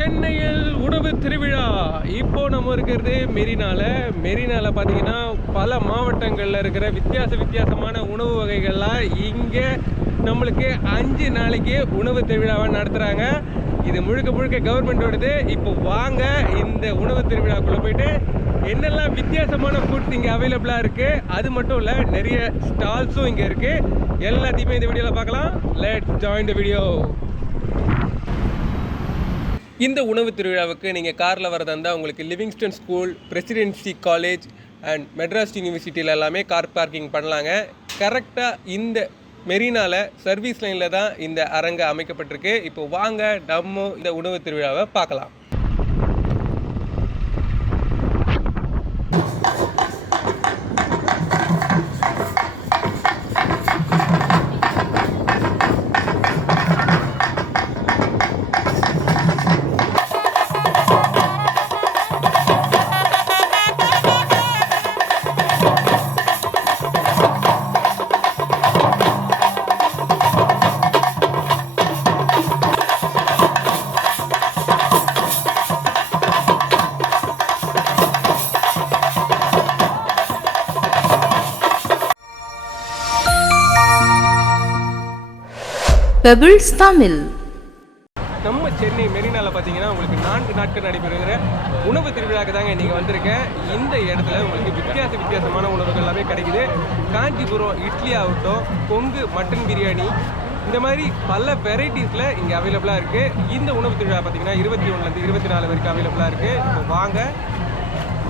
சென்னையில் உணவு திருவிழா. இப்போ நம்ம இருக்கிறது மெரினால. மெரினால பார்த்தீங்கன்னா பல மாவட்டங்களில் இருக்கிற வித்தியாச வித்தியாசமான உணவு வகைகள்லாம் இங்கே நம்மளுக்கு அஞ்சு நாளைக்கு உணவு திருவிழாவை நடத்துகிறாங்க இது முழுக்க முழுக்க கவர்மெண்டோடது. இப்போ வாங்க இந்த உணவு திருவிழாக்குள்ளே போயிட்டு என்னெல்லாம் வித்தியாசமான ஃபுட்ஸ் இங்கே அவைலபிளாக இருக்குது அது மட்டும் இல்லை நிறைய ஸ்டால்ஸும் இங்கே இருக்குது எல்லாத்தையுமே இந்த வீடியோவில் பார்க்கலாம். லெட்ஸ் ஜாயின் த வீடியோ இந்த உணவு திருவிழாவுக்கு நீங்கள் காரில் வரதா இருந்தால் உங்களுக்கு Livingston school Presidency college and Madras யூனிவர்சிட்டியில் எல்லாமே கார் பார்க்கிங் பண்ணலாங்க. கரெக்டாக இந்த மெரினாவில் சர்வீஸ் லைனில் தான் இந்த அரங்கு அமைக்கப்பட்டிருக்கு. இப்போ வாங்க நம்ம இந்த உணவு திருவிழாவை பார்க்கலாம். பெபிள்ஸ் தமிழ் நம்ம சென்னை மெரினால பார்த்தீங்கன்னா உங்களுக்கு நான்கு நாட்கள் நடைபெறுகிற உணவு திருவிழாக்கு தாங்க நீங்கள் வந்திருக்கேன். இந்த இடத்துல உங்களுக்கு வித்தியாச வித்தியாசமான உணவுகள் எல்லாமே கிடைக்குது. காஞ்சிபுரம் இட்லி ஆகட்டும் கொங்கு மட்டன் பிரியாணி இந்த மாதிரி பல வெரைட்டிஸில் இங்கே அவைலபிளாக இருக்குது இந்த உணவு திருவிழா பார்த்தீங்கன்னா இருபத்தி ஒன்றுலேருந்து இருபத்தி நாலு வரைக்கும் அவைலபிளாக இருக்குது இப்போ வாங்க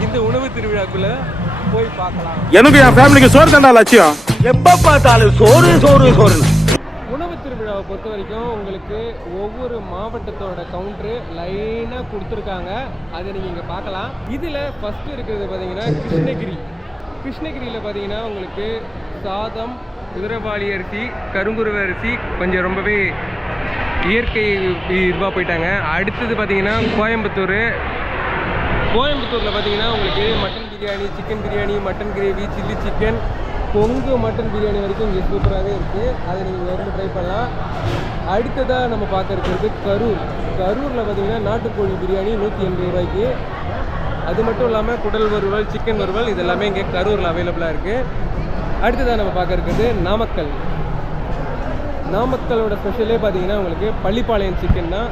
இந்த உணவு திருவிழாக்குள்ளே போய் பார்க்கலாம். எனக்கு என் ஃபேமிலிக்கு சோறு தண்டா லட்சியம்? எப்ப பார்த்தாலும் சோறு சோறு சோறு உணவு திருவிழாவை பொறுத்த வரைக்கும் உங்களுக்கு ஒவ்வொரு மாவட்டத்தோட கவுண்டரு லைனாக கொடுத்துருக்காங்க. அதை நீங்கள் இங்கே பார்க்கலாம். இதில் ஃபஸ்ட்டு இருக்கிறது பார்த்தீங்கன்னா கிருஷ்ணகிரி. கிருஷ்ணகிரியில் பார்த்தீங்கன்னா உங்களுக்கு சாதம் குதிரைவாளி அரிசி கருங்குருவ அரிசி கொஞ்சம் ரொம்பவே இயற்கை இதுவாக போயிட்டாங்க. அடுத்தது பார்த்தீங்கன்னா கோயம்புத்தூர். கோயம்புத்தூரில் பார்த்தீங்கன்னா உங்களுக்கு mutton biryani chicken biryani mutton gravy chilli chicken Kongu mutton biryani வரைக்கும் இங்கே சூப்பராகவே இருக்குது அதை நீங்கள் வந்து ட்ரை பண்ணலாம். அடுத்ததாக நம்ம பார்க்க இருக்கிறது கரூர். கரூரில் பார்த்தீங்கன்னா நாட்டுக்கோழி பிரியாணி நூற்றி எண்பது ரூபாய்க்கு. அது மட்டும் இல்லாமல் குடல் வறுவல் சிக்கன் வறுவல் இது எல்லாமே இங்கே கரூரில் அவைலபிளாக இருக்குது அடுத்ததாக நம்ம பார்க்க இருக்கிறது நாமக்கல். நாமக்கலோட ஸ்பெஷலே பார்த்தீங்கன்னா உங்களுக்கு பள்ளிப்பாளையம் சிக்கன் தான்.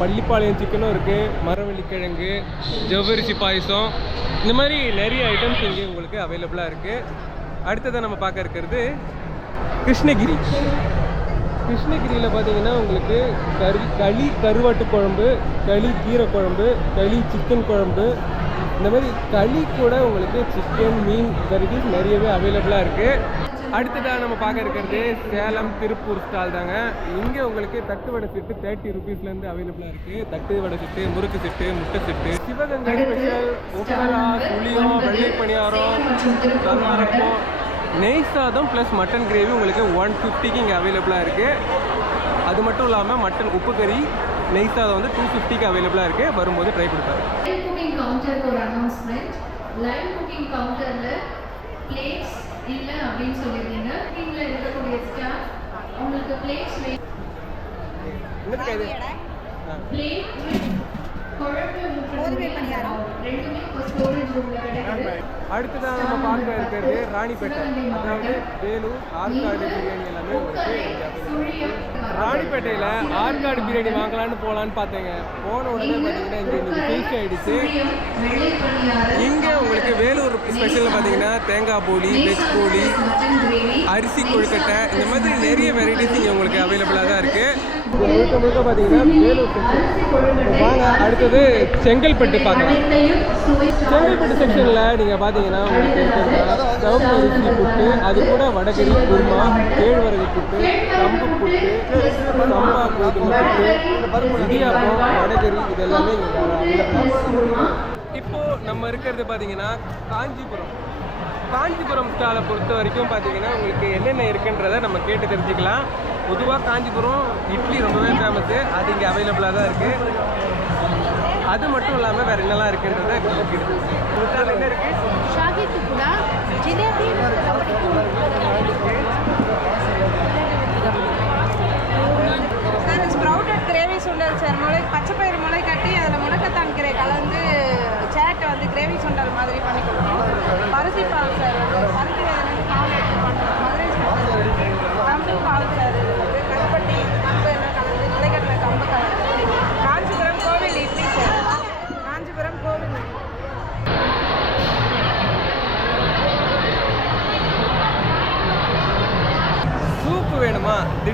பள்ளிப்பாளையம் சிக்கனும் இருக்குது மரவள்ளிக்கிழங்கு ஜவ்வரிசி பாயசம். இந்த மாதிரி நிறைய ஐட்டம்ஸ் இங்கே உங்களுக்கு அவைலபிளாக இருக்குது அடுத்ததாக நம்ம பார்க்க இருக்கிறது கிருஷ்ணகிரி. கிருஷ்ணகிரியில் பார்த்தீங்கன்னா உங்களுக்கு கறி களி கருவாட்டு குழம்பு களி கீரை குழம்பு களி சிக்கன் குழம்பு. இந்த மாதிரி களி கூட உங்களுக்கு சிக்கன் மீன் வெரைட்டிஸ் நிறையவே அவைலபிளாக இருக்குது அடுத்ததாக நம்ம பார்க்க இருக்கிறது சேலம் திருப்பூர் ஸ்டால் தாங்க. இங்கே உங்களுக்கு தட்டு வடை சிட்டு தேர்ட்டி ருபீஸ்லேருந்து அவைலபிளாக இருக்குது தட்டு வடை சிட்டு முறுக்கு சிட்டு முட்டை சிட்டு. சிவகங்கை ஸ்பெஷல் ஒப்பரா புளியம் வெள்ளை பணியாரம் கருவாரப்பம் நெய் சாதம் ப்ளஸ் மட்டன் கிரேவி உங்களுக்கு ஒன் ஃபிஃப்டிக்கு இங்கே அவைலபிளாக இருக்குது அது மட்டும் இல்லாமல் மட்டன் உப்பு கறி நெய் சாதம் வந்து டூ ஃபிஃப்டிக்கு அவைலபிளாக இருக்குது வரும்போது ட்ரை கொடுப்பாரு லைன் குக்கிங் கவுண்டருக்கு ஒரு அனௌன்ஸ்மெண்ட் லைன் குக்கிங் கவுண்டரில் பிளேட்ஸ் இல்லை அப்படின்னு சொல்லியிருந்தீங்க. குக்கிங்கில் இருக்கக்கூடிய ஸ்டாஃப் உங்களுக்கு பிளேட்ஸ் என்னதுக்கா இது ஆ. பிளேட் குழம்பு முட்டை பணியாரம் ரெண்டுமே இப்போ ஸ்டோரேஜ் ரூமில் கிடைக்குது. அடுத்ததாக நம்ம பார்க்க இருக்கிறது ராணிப்பேட்டை. அதாவது வேலூர் ஆற்காடு பிரியாணி எல்லாமே ராணிப்பேட்டையில் ஆற்காடு பிரியாணி வாங்கலாம்னு போகலான்னு பார்த்தேங்க. போன உடனே பார்த்தீங்கன்னா இங்கே இன்னைக்கு பீக் ஆகிடுச்சு இங்கே உங்களுக்கு வேலூர் ஸ்பெஷலில் பார்த்தீங்கன்னா தேங்காய் போலி வெஜ் போலி அரிசி கொழுக்கட்டை இந்த மாதிரி நிறைய வெரைட்டிஸ் இங்கே உங்களுக்கு அவைலபிளாக தான் இருக்குது முழுக்க முழுக்க பார்த்தீங்கன்னா வேலூர் வாங்க அடுத்தது செங்கல்பட்டு பார்க்கலாம். செங்கல்பட்டு செக்ஷனில் நீங்கள் பார்த்தீங்கன்னா பார்த்தீங்கன்னா இருக்கிறது சிவப்பு அரிசி புட்டு அது கூட வடகரி குருமா கேழ்வரகு புட்டு கம்பு புட்டு சம்பா புட்டு இடியாப்பம் வடகரி இது எல்லாமே இப்போ நம்ம இருக்கிறது பார்த்தீங்கன்னா காஞ்சிபுரம். காஞ்சிபுரம் ஸ்டாலை பொறுத்த வரைக்கும் பார்த்தீங்கன்னா உங்களுக்கு என்னென்ன இருக்குன்றதை நம்ம கேட்டு தெரிஞ்சுக்கலாம். பொதுவாக காஞ்சிபுரம் இட்லி ரொம்பவே ஃபேமஸ்ஸு அது இங்கே அவைலபிளாக தான் இருக்குது அது மட்டும் இல்லாமல் வேறு என்னெல்லாம் இருக்குன்றதை என்ன இருக்குது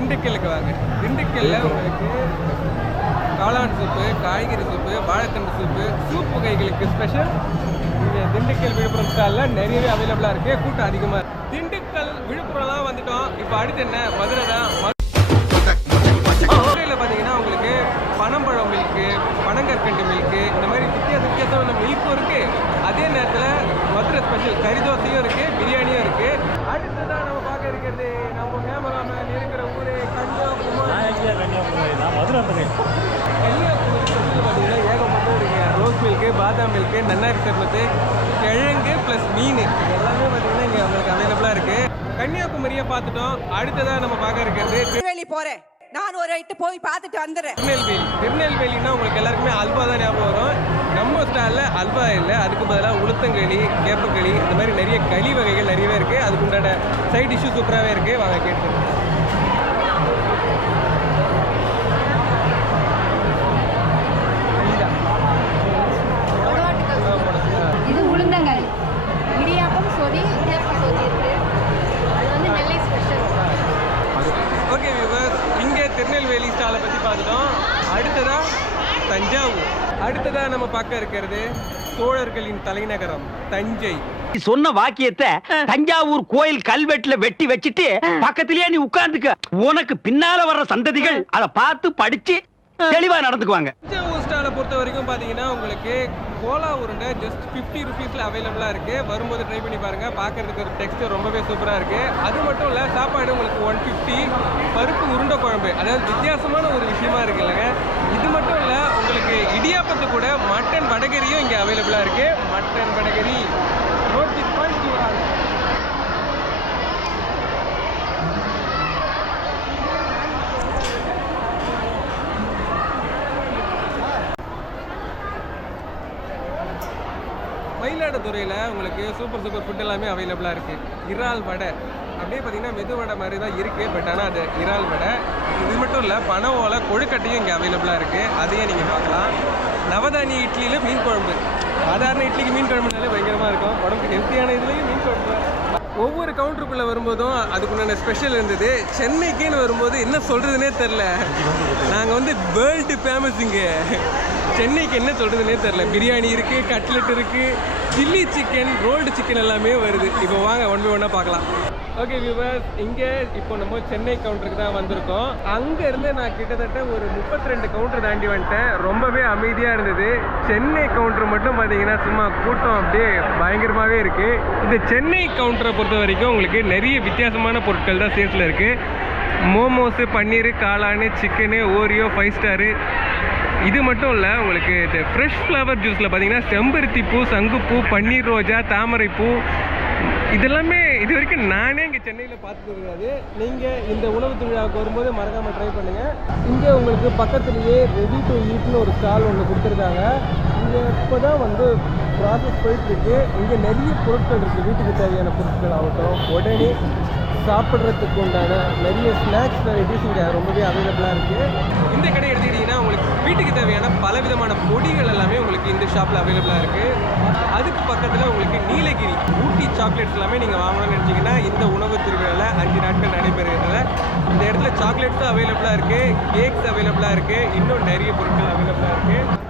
திண்டுக்கலுக்கு வாங்க. திண்டுக்கல்ல உங்களுக்கு காளான் சூப்பு காய்கறி சூப்பு வாழைத்தண்டு சூப்பு சூப் வகைகளுக்கு ஸ்பெஷல் இங்கே திண்டுக்கல் விழுப்புரம் ஸ்டாலில் நிறையவே அவைலபிளாக இருக்குது கூட்டம் அதிகமாக இருக்கு. திண்டுக்கல் விழுப்புரம்லாம் வந்துட்டோம். இப்போ அடுத்து என்ன? மதுரை தான். சர்பத்து கிழங்கு ப்ளஸ் மீன். எல்லாமே பார்த்தீங்கன்னா இங்கே உங்களுக்கு அவைலபிளாக இருக்குது கன்னியாகுமரியை பார்த்துட்டோம். அடுத்ததாக நம்ம பார்க்க இருக்கிறது திருநெல்வேலி போறேன். நான் ஒரு இட்டு போய் பார்த்துட்டு வந்துடுறேன். திருநெல்வேலி. திருநெல்வேலினா உங்களுக்கு எல்லாருக்குமே அல்வா தான் ஞாபகம் வரும். நம்ம ஸ்டாலில் அல்வா இல்லை. அதுக்கு பதிலாக உளுத்தங்களி கேப்பக்களி இந்த மாதிரி நிறைய களி வகைகள் நிறையவே இருக்குது அதுக்கு உண்டான சைட் டிஷ்ஷு சூப்பராகவே இருக்குது வாங்க கேட்டு பார்க்க இருக்கிறது சோழர்களின் தலைநகரம் தஞ்சை. சொன்ன வாக்கியத்தை தஞ்சாவூர் கோயில் கல்வெட்டுல வெட்டி வச்சிட்டு பக்கத்திலேயே நீ உட்கார்ந்துக்க. உனக்கு பின்னால வர்ற சந்ததிகள் அதை பார்த்து படிச்சு தெளிவா நடந்துக்குவாங்க. தஞ்சாவூர் ஸ்டாலை பொறுத்த வரைக்கும் பார்த்தீங்கன்னா உங்களுக்கு கோலா உருண்டை ஜஸ்ட் ஃபிஃப்டி ருபீஸில் அவைலபிளாக இருக்குது வரும்போது ட்ரை பண்ணி பாருங்கள் பார்க்கறதுக்கு ஒரு டெக்ஸ்டர் ரொம்பவே சூப்பராக இருக்குது அது மட்டும் இல்லை சாப்பாடு உங்களுக்கு ஒன் ஃபிஃப்டி பருப்பு உருண்டை குழம்பு. அதாவது வித்தியாசமான ஒரு விஷயமா இருக்கு இல்லைங்க. இது மட்டும் இல்லை உங்களுக்கு இடியாப்பத்து கூட மட்டன் வடகரியும் இங்கே அவைலபிளாக இருக்குது மட்டன் வடகரி. துறையில் உங்களுக்கு சூப்பர் சூப்பர் ஃபுட் எல்லாமே அவைலபிளாக இருக்குது இறால் வடை. அப்படியே பார்த்தீங்கன்னா மெது வடை மாதிரி தான் இருக்குது பட் ஆனால் அது இறால் வடை. இது மட்டும் இல்லை பனை ஓலை கொழுக்கட்டையும் இங்கே அவைலபிளாக இருக்குது அதையும் நீங்கள் பார்க்கலாம். நவதானிய இட்லியில் மீன் குழம்பு. சாதாரண இட்லிக்கு மீன் குழம்புனாலே பயங்கரமாக இருக்கும். உடம்புக்கு ஹெல்த்தியான இதுலேயும் மீன் குழம்பு. ஒவ்வொரு கவுண்டருக்குள்ளே வரும்போதும் அதுக்குண்டான ஸ்பெஷல் இருந்தது. சென்னைக்குன்னு வரும்போது என்ன சொல்கிறதுனே தெரில நாங்கள் வந்து வேர்ல்டு ஃபேமஸ் இங்கே. சென்னைக்கு என்ன சொல்கிறதுனே தெரில பிரியாணி இருக்குது கட்லெட் இருக்குது சில்லி சிக்கன் ரோல்டு சிக்கன் எல்லாமே வருது. இப்போ வாங்க ஒன் பை ஒன்னாக பார்க்கலாம். ஓகே வியூவர்ஸ் இங்கே இப்போ நம்ம சென்னை கவுண்டருக்கு தான் வந்திருக்கோம். அங்கேருந்து நான் கிட்டத்தட்ட ஒரு முப்பத்தி ரெண்டு கவுண்டர் தாண்டி வந்துட்டேன். ரொம்பவே அமைதியாக இருந்தது. சென்னை கவுண்டர் மட்டும் பார்த்தீங்கன்னா சும்மா கூட்டம் அப்படியே பயங்கரமாகவே இருக்குது இந்த சென்னை கவுண்டரை பொறுத்த வரைக்கும் உங்களுக்கு நிறைய வித்தியாசமான பொருட்கள் தான் சேல்ஸில் இருக்குது மோமோஸு பன்னீர் காளானு சிக்கனு ஓரியோ ஃபைவ் ஸ்டாரு இது மட்டும் இல்லை உங்களுக்கு இந்த ஃப்ரெஷ் ஃப்ளவர் ஜூஸில் பார்த்தீங்கன்னா செம்பருத்தி பூ சங்குப்பூ பன்னீர் ரோஜா தாமரை பூ இதெல்லாமே இது வரைக்கும் நானே இங்கே சென்னையில் பார்த்தது கிடையாது நீங்கள் இந்த உணவு திருவிழாவுக்கு வரும்போது மறக்காமல் ட்ரை பண்ணுங்கள் இங்கே உங்களுக்கு பக்கத்துலேயே ரெடி டு ஈட்னு ஒரு ஸ்டால் ஒன்று கொடுத்துருக்காங்க. இங்கே இப்போ தான் வந்து ப்ராசஸ் போயிட்டுருக்கு இங்கே நிறைய பொருட்கள் இருக்குது வீட்டுக்கு தேவையான பொருட்கள் ஆகட்டும் உடனே சாப்பிட்றதுக்கு உண்டான நிறைய ஸ்நாக்ஸ் வெரைட்டிஸ் இங்கே ரொம்பவே அவைலபிளாக இருக்குது இந்த கடை எடுத்துக்கிட்டிங்கன்னா உங்களுக்கு வீட்டுக்கு தேவையான பல விதமான பொடிகள் எல்லாமே உங்களுக்கு இந்த ஷாப்பில் அவைலபிளாக இருக்குது அதுக்கு பக்கத்தில் உங்களுக்கு நீலகிரி ஊட்டி சாக்லேட்ஸ் எல்லாமே நீங்கள் வாங்கணும்னு நினச்சிங்கன்னா இந்த உணவு திருவிழாவில் அஞ்சு நாட்கள் நடைபெறுகிறதுல இந்த இடத்துல சாக்லேட்ஸும் அவைலபிளாக இருக்குது கேக்ஸ் அவைலபிளாக இருக்குது இன்னும் நிறைய பொருட்கள் அவைலபிளாக இருக்குது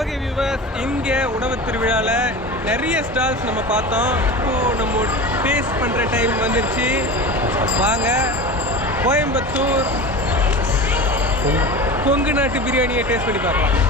ஓகே வியூவர்ஸ் இங்கே உணவு திருவிழாவில் நிறைய ஸ்டால்ஸ் நம்ம பார்த்தோம். இப்போது நம்ம டேஸ்ட் பண்ணுற டைம் வந்துருச்சு. வாங்க கோயம்புத்தூர் கொங்கு நாட்டு பிரியாணியை டேஸ்ட் பண்ணி பார்க்கலாம்.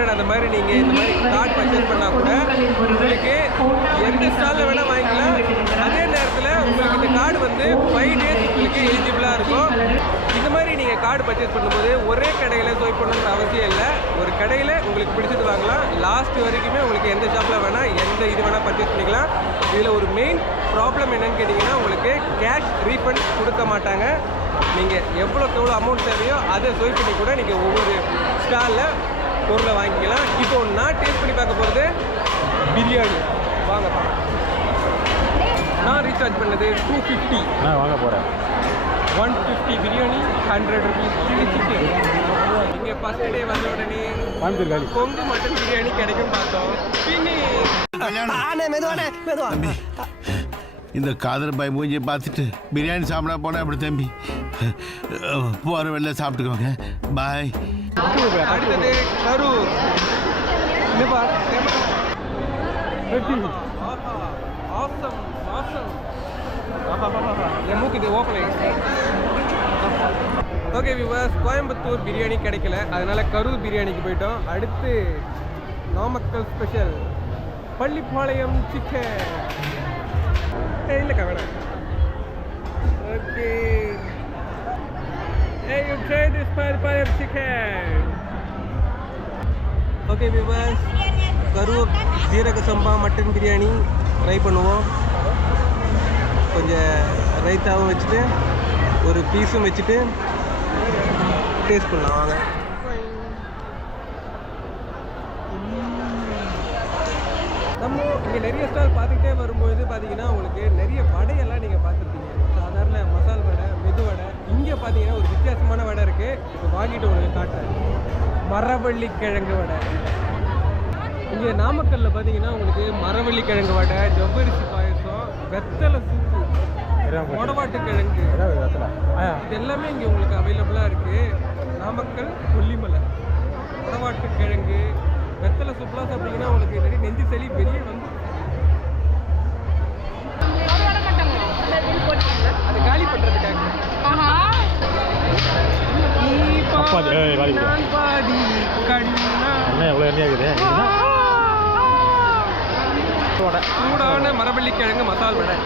ஹண்ட்ரட் அந்த மாதிரி நீங்கள் இந்த மாதிரி கார்டு பர்ச்சேஸ் பண்ணால் கூட உங்களுக்கு எந்த ஸ்டாலில் வேணால் வாங்கிக்கலாம். அதே நேரத்தில் உங்களுக்கு இந்த கார்டு வந்து ஃபைவ் டேஸ் உங்களுக்கு எலிஜிபிளாக இருக்கும். இந்த மாதிரி நீங்கள் கார்டு பர்ச்சேஸ் பண்ணும்போது ஒரே கடையில் ஸ்வைப் பண்ணணுன்ற அவசியம் இல்லை. ஒரு கடையில் உங்களுக்கு பிடிச்சது வாங்கலாம். லாஸ்ட் வரைக்குமே உங்களுக்கு எந்த ஷாப்பில் வேணால் எந்த இது வேணால் பர்ச்சேஸ் பண்ணிக்கலாம். இதில் ஒரு மெயின் ப்ராப்ளம் என்னன்னு கேட்டிங்கன்னா உங்களுக்கு கேஷ் ரீஃபண்ட் கொடுக்க மாட்டாங்க. நீங்கள் எவ்வளோக்கு எவ்வளோ அமௌண்ட் தேவையோ அதை ஸ்வைப் பண்ணி கூட நீங்கள் ஒவ்வொரு ஸ்டாலில் பொருளை வாங்கிக்கலாம். இப்போ நான் டேஸ்ட் பண்ணி பார்க்க போகிறது பிரியாணி. வாங்க. நான் ரீசார்ஜ் பண்ணது டூ ஃபிஃப்டி நான் வாங்க போறேன். One fifty biryani hundred rupees chilli chicken இங்கே ஃபஸ்ட் டே வந்த உடனே கொங்கு மட்டன் பிரியாணி கிடைக்கும் பார்த்தோம். பின்னி இந்த காதல் பாய் மூஞ்சியை பார்த்துட்டு பிரியாணி சாப்பிட போனா அப்படி தம்பி? போகிற வெளில சாப்பிட்டுக்கோங்க. பாய் அடுத்தது கரூர் இங்க பார், camera. ஆஹா, awesome, awesome. என் மூக்கு இது ஓப்பன் ஓகே விவாஸ் கோயம்புத்தூர் பிரியாணி கிடைக்கல. அதனால கரூர் பிரியாணிக்கு போயிட்டோம். அடுத்து நாமக்கல் ஸ்பெஷல் பள்ளிப்பாளையம் சிக்கன் இல்லைக்கா வேணாம். Okay Hey, you try this Pallipalayam chicken okay விவாஸ் கரூர் சீரக சம்பா மட்டன் பிரியாணி ட்ரை பண்ணுவோம். கொஞ்சம் ரைத்தாவும் வச்சுட்டு ஒரு பீஸும் வச்சுட்டு டேஸ்ட் பண்ணலாம் வாங்க. நம்ம இங்கே நிறைய ஸ்டால் பார்த்துக்கிட்டே வரும்போது பார்த்தீங்கன்னா உங்களுக்கு நிறைய வடையெல்லாம் நீங்கள் பார்த்துருப்பீங்க. சாதாரண மசால் வடை மெது வடை இங்கே பார்த்தீங்கன்னா ஒரு வித்தியாசமான வடை இருக்குது இப்போ வாங்கிட்டு உங்களுக்கு காட்டுறேன். மரவள்ளி கிழங்கு வடை. இங்கே நாமக்கல்ல பார்த்தீங்கன்னா உங்களுக்கு மரவள்ளி கிழங்கு வடை ஜவ்வரிசி பாயசம் வெத்தலை சூப்பு மொடவாட்டு கிழங்கு இது எல்லாமே இங்கே உங்களுக்கு அவைலபிளாக இருக்குது நாமக்கல் கொல்லிமலை. மொடவாட்டு கிழங்கு வெத்தலை சூப்லாம் சாப்பிட்டீங்கன்னா உங்களுக்கு நிறைய நெஞ்சு சளி வெளியே வந்து அது காலி பண்ணுறதுக்காக நீ அப்பாதி, ஏய், வாடி நான் பாதி கண்ணா. என்ன எவ்வளோ எண்ணெய் ஆகுது? சூடான மரவள்ளி கிழங்கு மசால் வடை.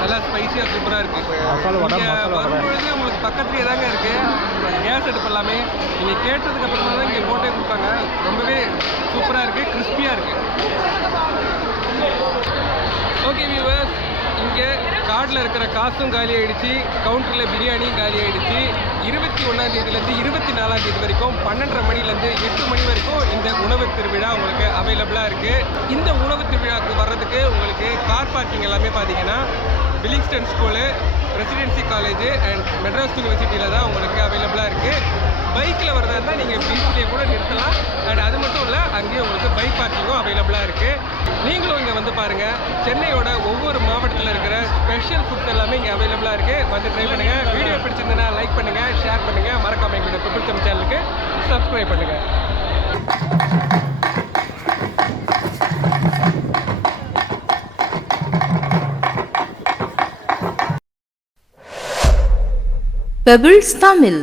நல்லா ஸ்பைசியாக சூப்பராக இருக்கு. மசால் வடை, இங்க மசாலா வடை. வரும்பொழுது உங்களுக்கு பக்கத்துலேயே தாங்க இருக்கு. கேஸ் எல்லாமே நீங்கள் கேட்டதுக்கு அப்புறமா தான் இங்கே போட்டே கொடுப்பாங்க ரொம்பவே சூப்பராக இருக்கு கிறிஸ்பியாக இருக்கு. ஓகே வியூவர்ஸ் இங்கே கார்டில் இருக்கிற காசும் காலி ஆயிடுச்சு கவுண்டரில் பிரியாணியும் காலி ஆயிடுச்சு. இருபத்தி ஒன்றாந்தேதியிலேருந்து இருபத்தி நாலாந்தேதி வரைக்கும் பன்னெண்டரை மணிலேருந்து எட்டு மணி வரைக்கும் இந்த உணவு திருவிழா உங்களுக்கு அவைலபிளாக இருக்குது இந்த உணவு திருவிழாவுக்கு வர்றதுக்கு உங்களுக்கு கார் பார்க்கிங் எல்லாமே பார்த்தீங்கன்னா Livingston school Presidency college and Madras யூனிவர்சிட்டியில் தான் உங்களுக்கு அவைலபிளாக இருக்குது பைக்கில் வரதா இருந்தால் நீங்கள் பீச்சிலே கூட நிறுத்தலாம். அண்ட் அது மட்டும் இல்லை அங்கேயே உங்களுக்கு பைக் பார்க்கிங்கும் அவைலபிளாக இருக்குது நீங்களும் இங்கே வந்து பாருங்கள் சென்னையோட ஒவ்வொரு மாவட்டத்தில் இருக்கிற ஸ்பெஷல் ஃபுட்ஸ் எல்லாமே இங்கே அவைலபிளாக இருக்குது வந்து ட்ரை பண்ணுங்கள் வீடியோ பிடிச்சிருந்தனா லைக் பண்ணுங்கள் ஷேர் பண்ணுங்கள் மறக்காமல் எங்களுடைய பிபிள் சேனலுக்கு சப்ஸ்கிரைப் பண்ணுங்கள் பெபிள்ஸ் தமிழ்